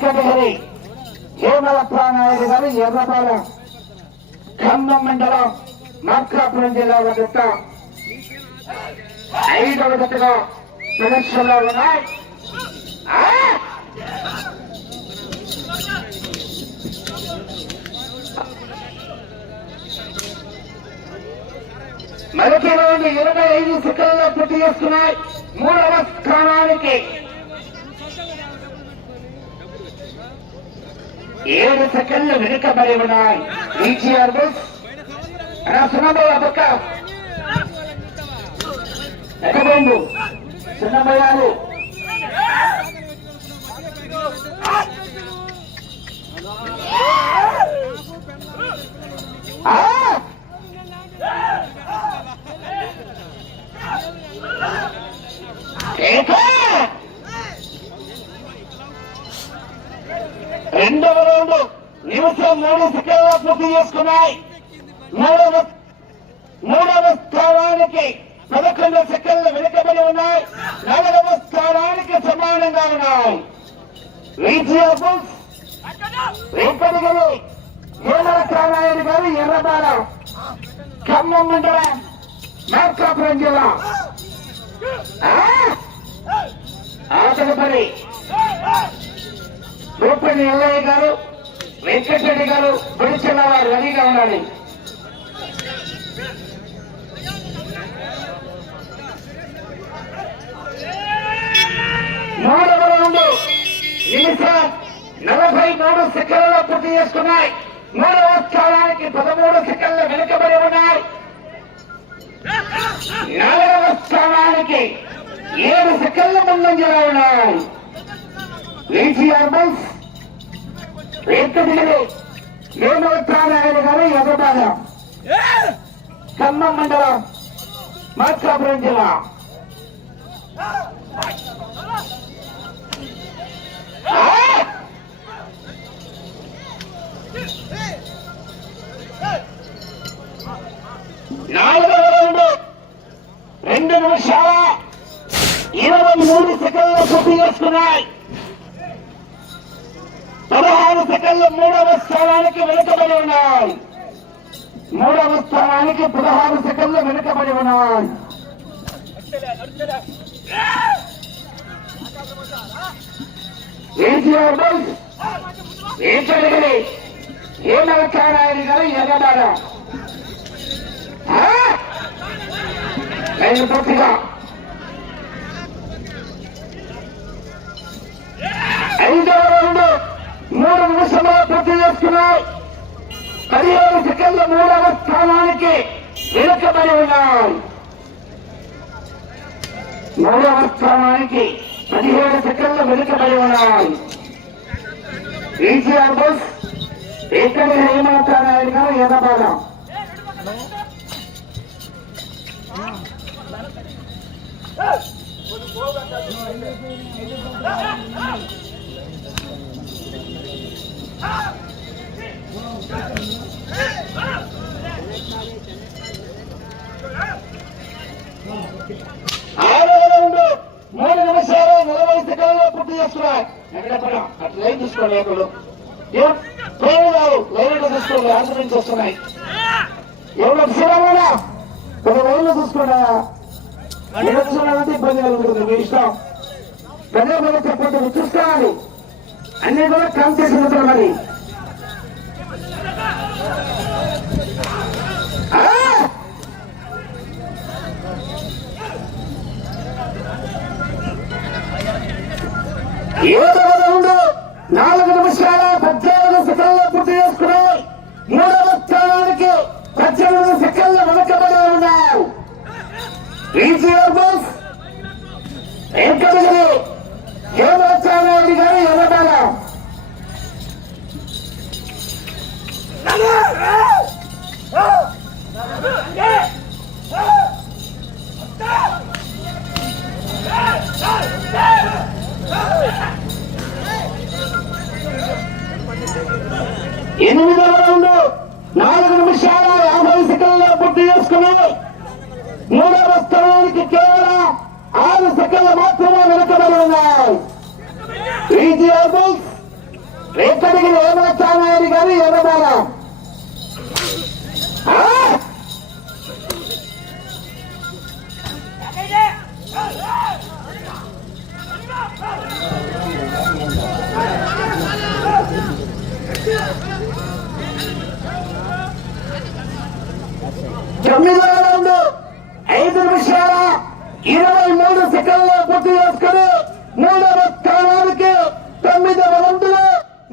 Category హేమలప్రానాయుడు గారు ఎర్రపాలెం ఖమ్మం మండలం మార్కాపురం జిల్లా వద్ద 5వ జతగా ప్రదర్శనలో ఉన్నాయి. మరొక 25 సెకండ్లలో పూర్తి చేస్తున్నాయి. 3వ స్థానానికి 7 సెకండ్లు వెనుకబడి ఉన్నాయి. ఈజీఆర్ బస్ సున్నమయ్య పక్క ఎక్కబోండు సున్నమయ్యాలు రెండవ రౌండ్ నిమిషం 3 సెకండ్ల పూర్తి చేసుకున్నాయి. మూడవ స్థానానికి 11 సెకండ్లు వెనుకబడి ఉన్నాయి. 4వ స్థానానికి సమానంగా ఉన్నాయి. వెంకటగిరి హేమలప్రానాయుడు గారు ఎర్రపాలెం ఖమ్మం మండలం మార్కాపురం జిల్లా. ఆటలపల్లి రూపని ఎల్లయ్య గారు వెంకటరెడ్డి గారు పొడిచెల్ల వారు రెడీగా ఉండాలి. మూడవ రౌండ్ నిమిషం 43 సెకండ్లలో పూర్తి చేసుకున్నాయి. 3వ స్థానానికి 13 సెకండ్లు వెనుకబడి ఉన్నాయి. 4వ స్థానానికి 7 సెకండ్ల ముందంజలో ఉన్నాయి. ఈజీఆర్ బస్ వెంకటగిరి హేమలప్రానాయుడు గారు ఎర్రపాలెం ఖమ్మం మండలం మార్కాపురం జిల్లా. నాలుగవ రౌండ్ 2 నిమిషాల 23 సెకండ్లు పూర్తి చేసుకున్నాయి. 16 సెకండ్లు 3వ స్థానానికి వెనుకబడి ఉన్నాయి. 3వ స్థానానికి 16 సెకండ్లు వెనుకబడి ఉన్నాయి. ఈజీఆర్ బస్ వెంకటగిరి హేమలప్రానాయుడు గారు ఎర్రపాలెం పూర్తిగా 5వ రౌండ్ 3 నిమిషంలో పూర్తి చేసుకున్నాయి. 17 సెకండ్లు 3వ స్థానానికి వెనుకబడి ఉన్నాయి. 3వ స్థానానికి 17 సెకండ్లు వెనుకబడి ఉన్నాయి. ఈజీఆర్ బస్ వెంకటగిరి హేమలప్రానాయుడు గారు ఎర్రపాలెం. లైన్ చూసుకోండి. ఎప్పుడు లైన్ చూసుకోండి. ఆంధ్రప్రదేశ్ వస్తున్నాయి. ఎవరు సినిమా ఒక లైన్లో చూసుకోండి. చూడాలంటే ఇబ్బంది కలుగుతుంది. మీ ఇష్టం. పదే పదే చెప్పండి. చూసుకోవాలి. అన్ని కూడా కమ్ చేసి ఉంటారు. మరి ఏడవ రౌండ్ 4 నిమిషాల 14 సెకండ్లు పూర్తి చేసుకున్నాయి. 3వ స్థానానికి 18 సెకండ్లు వెనుకబడి ఉన్నాయి. ఈజీఆర్ బస్ వెంకటగిరి హేమలప్రానాయుడు గారు ఎర్రపాలెం. ఎనిమిదవ రౌండ్ 4 నిమిషాల 50 సెకండ్లు పూర్తి చేసుకున్నాయి. 3వ స్థానానికి కేవలం 6 సెకండ్లు మాత్రమే వెనుకబడి ఉన్నాయి. ఈజీఆర్ బస్ హేమచానాయుడు గారు ఎర్రబాల. తొమ్మిదవ రౌండ్ 5 నిమిషాల 23 సెకండ్లు పూర్తి చేసుకుని మూడవ స్థానానికి 9వ రౌండ్లో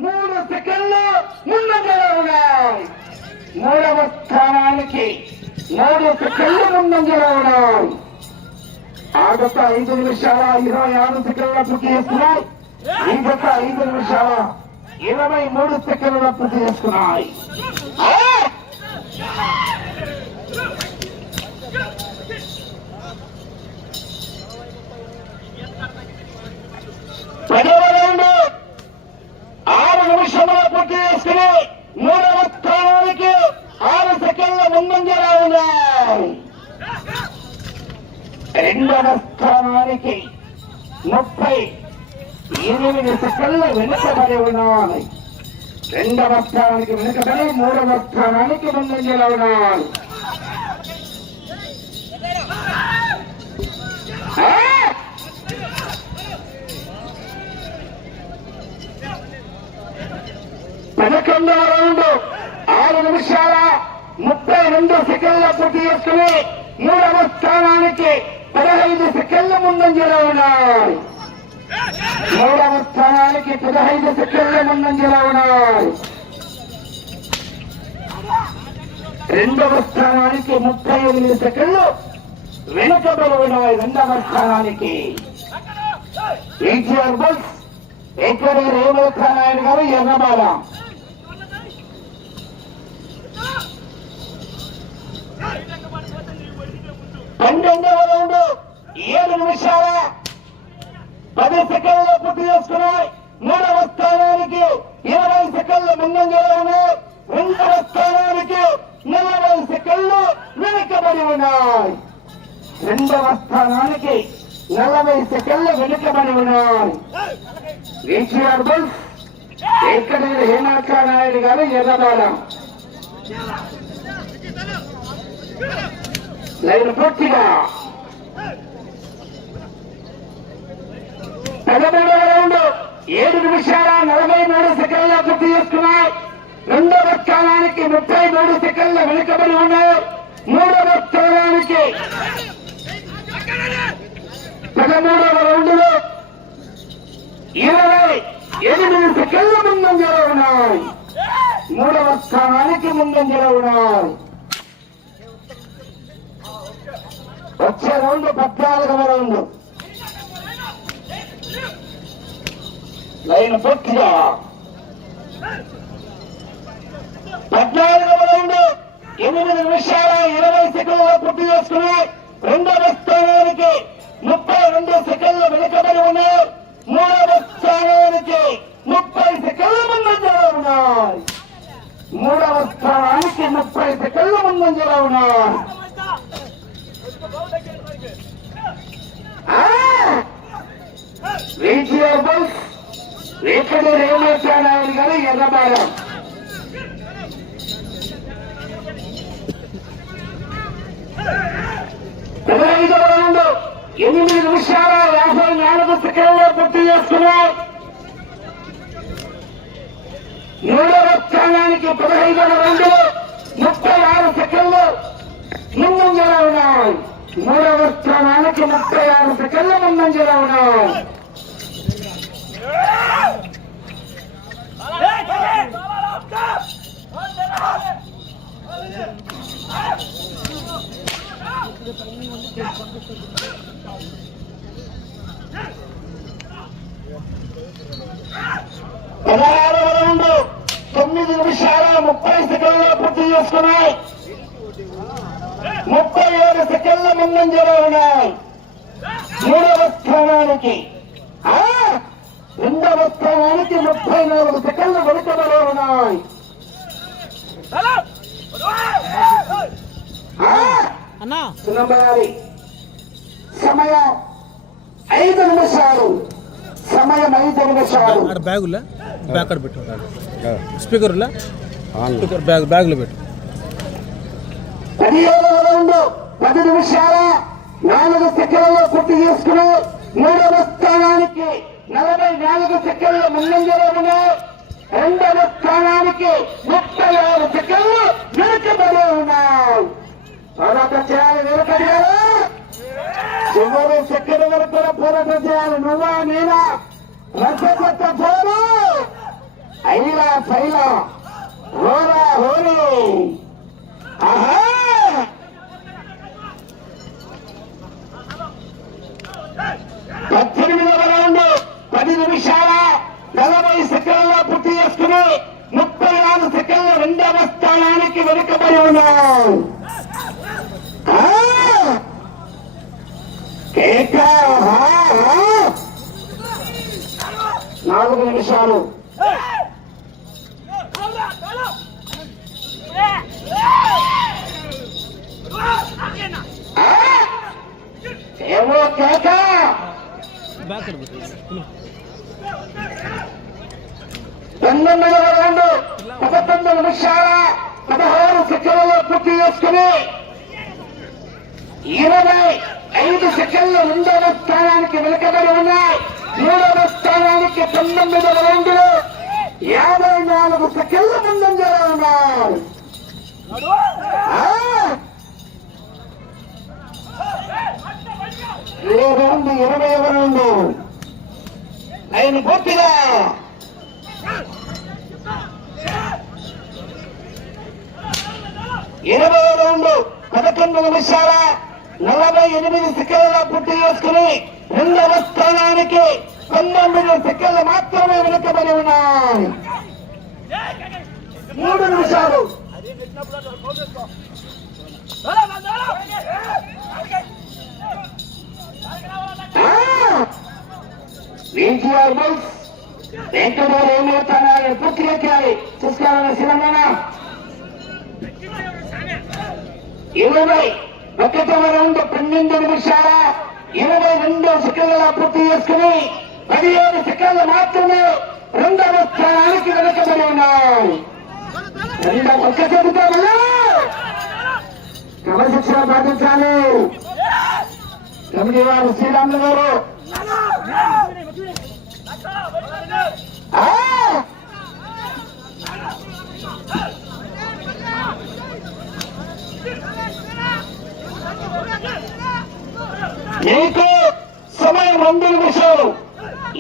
3 సెకండ్లు ముందంజలో ఉన్నాయి. మూడవ స్థానానికి 3 సెకండ్లు ముందంజలో ఉన్నాయి. ఆ గత 5 నిమిషాల 26 సెకండ్ల పూర్తి చేసుకున్నాయి. ఈ గత 5 నిమిషాల 23 సెకండ్ల పూర్తి చేసుకున్నాయి. పదవ రౌండ్ 6 నిమిషంలో పూర్తి చేసుకుని మూడవ స్థానానికి 6 సెకండ్ల ముందంజలో ఉన్నాయి. రెండవ స్థానానికి 38 సెకండ్ల వెనుకబడి ఉన్నాయి. రెండవ స్థానానికి వెనుకబడి మూడవ స్థానానికి ముందంజలో ఉన్నాయి. పదకొండవ రౌండ్ 6 నిమిషాల 32 సెకండ్ల పూర్తి చేసుకుని మూడవ స్థానానికి 15 సెకండ్ల ముందంజలో ఉన్నాయి. మూడవ స్థానానికి 15 సెకండ్ల ముందంజలో ఉన్నాయి. రెండవ స్థానానికి 38 సెకండ్లు వెనుకబడి ఉన్నాయి. రెండవ స్థానానికి ఈటీఆర్ బస్ ఎక్కడ హేమచానాయుడు గారు ఎర్రబాల. పన్నెండవ రౌండ్ 7 నిమిషాల 10 సెకండ్ల పూర్తి చేసుకున్నాయి. మూడవ స్థానానికి 20 సెకండ్ల ముందంజలో ఉన్నాయి. రెండవ స్థానానికి 40 సెకండ్లు వెనుకబడి ఉన్నాయి. రెండవ స్థానానికి 40 సెకండ్లు వెనుకబడి ఉన్నాయి. ఈటీఆర్ బస్ ఎక్కడ హేమచానాయుడు గారు ఎర్రబాల. లైన్ పూర్తిగా 13వ రౌండ్ 7 నిమిషాల 43 సెకండ్ల పూర్తి చేసుకున్నాయి. రెండవ స్థానానికి 33 సెకండ్ల వెనుకబడి ఉన్నాయి. మూడవ స్థానానికి 13వ రౌండ్లో 28 సెకండ్ల ముందంజలో ఉన్నాయి. మూడవ స్థానానికి ముందంజలో ఉన్నాయి. వచ్చే రౌండ్ 14వ రౌండ్. లైన్ పూర్తిగా 14వ రౌండ్ 8 నిమిషాల 20 సెకండ్ల పూర్తి చేసుకున్నాయి. రెండవ స్థానానికి 32 సెకండ్లు వెనుకబడి ఉన్నాయి. మూడవ స్థానానికి 30 సెకండ్ల ముందంజలో ఉన్నాయి. మూడవ స్థానానికి 30 సెకండ్ల ముందంజలో ఉన్నాయి. ఈటీఆర్ బస్ ఎక్కడ హేమచానాయుడు గారు ఎర్రబాల. 15వ రౌండ్ 8 నిమిషాల 54 సెకండ్ల పూర్తి చేసుకున్నాయి. మూడవ స్థానానికి 15వ రౌండ్ 36 సెకండ్లు ముందంజలో ఉన్నాయి. మూడవ స్థానానికి 36 సెకండ్ల ముందంజలో ఉన్నాయి. పదహారవ రౌండ్ 9 నిమిషాల 30 సెకండ్ల పూర్తి చేసుకున్నాయి. 37 సెకండ్ల ముందంజలో ఉన్నాయి. మూడవ స్థానానికి రెండవ స్థానానికి 34 సెకండ్లు వెనుకబడి ఉన్నాయి. సమయం 5 నిమిషాలు. సమయం 5 నిమిషాలు. బ్యాక్ కార్డ్ పెట్టు స్పీకర్లా స్పీకర్ బ్యాగ్లో పెట్టు 10 నిమిషాల 4 సెకండ్లలో పూర్తి చేసుకుని 3వ స్థానానికి 44 సెకండ్ల ముందంజలో ఉన్నాయి. 2వ స్థానానికి 36 సెకండ్లు వెనుకబడి ఉన్నాయి. పోరాటం చేయాలి, వెనుకబడారు. చివరి సెకండ్ వరకు కూడా పోరాటం చేయాలి. నువ్వా నేనా రసగొట్ట పోరు అయినా పైలా హోరా హోరీ. ఆహా 18వ రౌండ్ 10 నిమిషాల 40 సెకండ్లలో పూర్తి చేసుకుని 34 సెకండ్ల 2వ స్థానానికి వెనుకబడి ఉన్నాయి. కేక 4 నిమిషాలు. ఏమో కేక 19వ రౌండ్ 19 నిమిషాల 16 సెకండ్లలో పూర్తి చేసుకుని 25 సెకండ్లు 2వ స్థానానికి వెనుకబడి ఉన్నాయి. 3వ స్థానానికి 19వ రౌండ్లో 54 సెకండ్ల ముందంజలో ఉన్నాయి. 20వ రౌండ్ లైన్ పూర్తిగా 20వ రౌండ్ 11 నిమిషాల 48 సెకండ్లలో పూర్తి చేసుకుని 2వ స్థానానికి 19 సెకండ్లు మాత్రమే వెనుకబడి ఉన్నాయి. 3 నిమిషాలు. వెంకటూరు ఏమవుతానని పూర్తిగా చేయాలి. చూసుకోవాలని సిద్ధమేనా? 21వ రౌండ్ 12 నిమిషాల 22 సెకండ్ల పూర్తి చేసుకుని 17 సెకండ్లు మాత్రమే 2వ స్థానానికి వెనుకబడి ఉన్నాయి. ఒక్క చెబుతా క్రమశిక్షణ పాటించాలి. కమిటీ వారు శ్రీరాములు గారు మీకు సమయం 2 నిమిషాలు.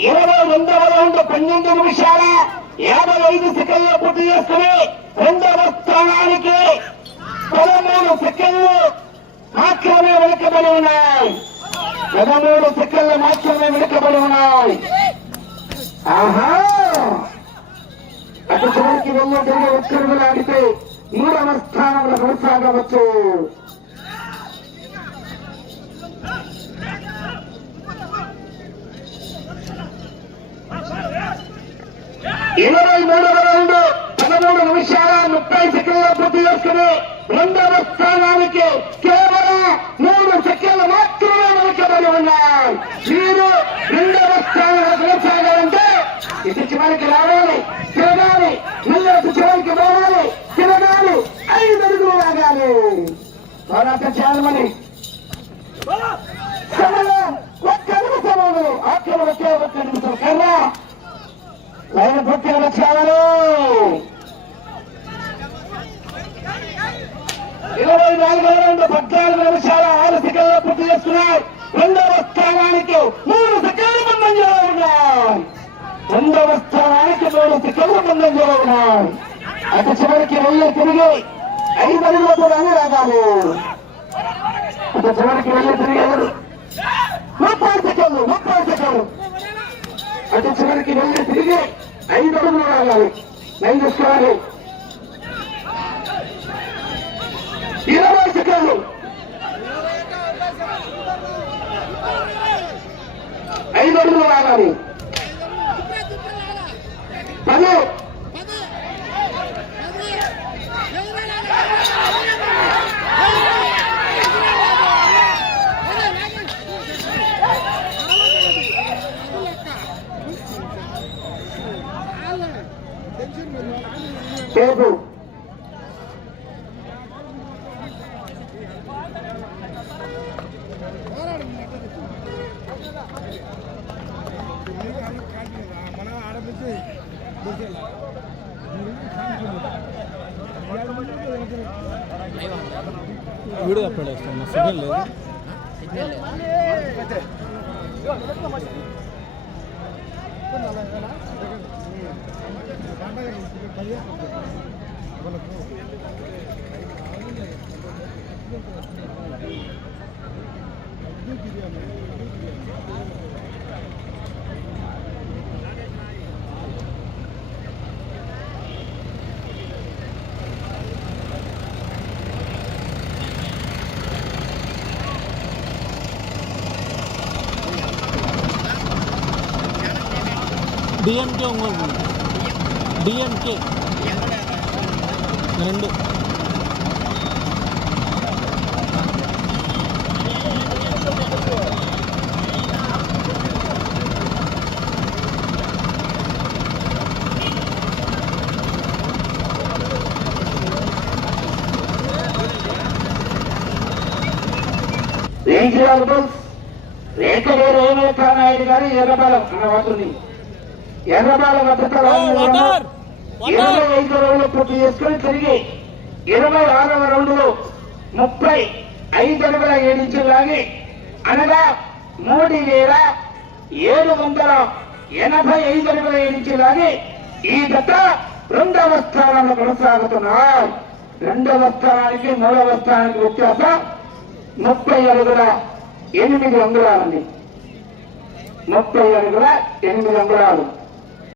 22వ రౌండ్ 12 నిమిషాల 55 సెకండ్లు పూర్తి చేసుకుని 2వ స్థానానికి 13 సెకండ్లు మాత్రమే వెనుకబడి ఉన్నాయి. 13 సెకండ్లు మాత్రమే వెనుకబడి ఉన్నాయి. ఆహా అటు చివరికి వెళ్ళేటంగా ఒక్కడుగులు ఆడితే 3వ స్థానంలో కొనసాగవచ్చు. ఇరవై 23వ రౌండ్ 13 నిమిషాల 30 సెకండ్ల పూర్తి చేసుకుని 2వ స్థానానికి కేవలం 3 సెకండ్లు మాత్రమే వెనుకబడి ఉన్నాయి. మీరు 2వ స్థానంలో కొనసాగాలంటే ఇటు చివరికి రావాలి, తిరగాలి, మళ్ళీ అటు చివరికి పోవాలి, తిరగాలి, 5 అడుగులు లాగాలి. పోరాటం చేయాలని సమయం 1 నిమిషం. ఆఖరి ఒకే 1 నిమిషం కర్రా లైన్ పూర్తిగా వచ్చావాలి. 24వ రౌండ్ 14 నిమిషాల 6 సెకండ్లు పూర్తి చేసుకున్నారు. 2వ స్థానానికి 3 సెకండ్లు ముందంజలో ఉన్నాయి. 2వ స్థానానికి 3 సెకండ్లు ముందంజలో ఉన్నాయి. అటు చివరికి వెళ్ళి తిరిగి 5 అడుగులు కూడా రాగాలి. అటు చివరికి వెళ్ళి తిరిగి 30 సెకండ్లు అటు చివరికి వెళ్ళి తిరిగి 5 అడుగులు రాగాలి. లైన్ చూసుకోవాలి. 20 సెకండ్లు 5 అడుగులు రాగాలి. 10 Allah టేపు వీడియో అప్లోడ్ చేస్తాను సిగ్నల్ లేదు డిఎంకే డిఎంకే రెండు రేఖలేరు నాయుడు గారు ఎర్రబాలం అన్న వాతుని ఎర్రబాల భద్రతలో 25 రౌండ్లు పూర్తి చేసుకుని తిరిగి 26వ రౌండ్ లో 35 అడుగుల 7 ఇంచులు లాగి అనగా 3785 అడుగుల 7 ఇంచులు లాగి ఈ జత 2వ స్థానంలో కొనసాగుతున్నారు. 2వ స్థానానికి 3వ స్థానానికి వ్యత్యాసం 30 అడుగుల 8 అంగుళాలండి. 30 అడుగుల 8 అంగుళాలు.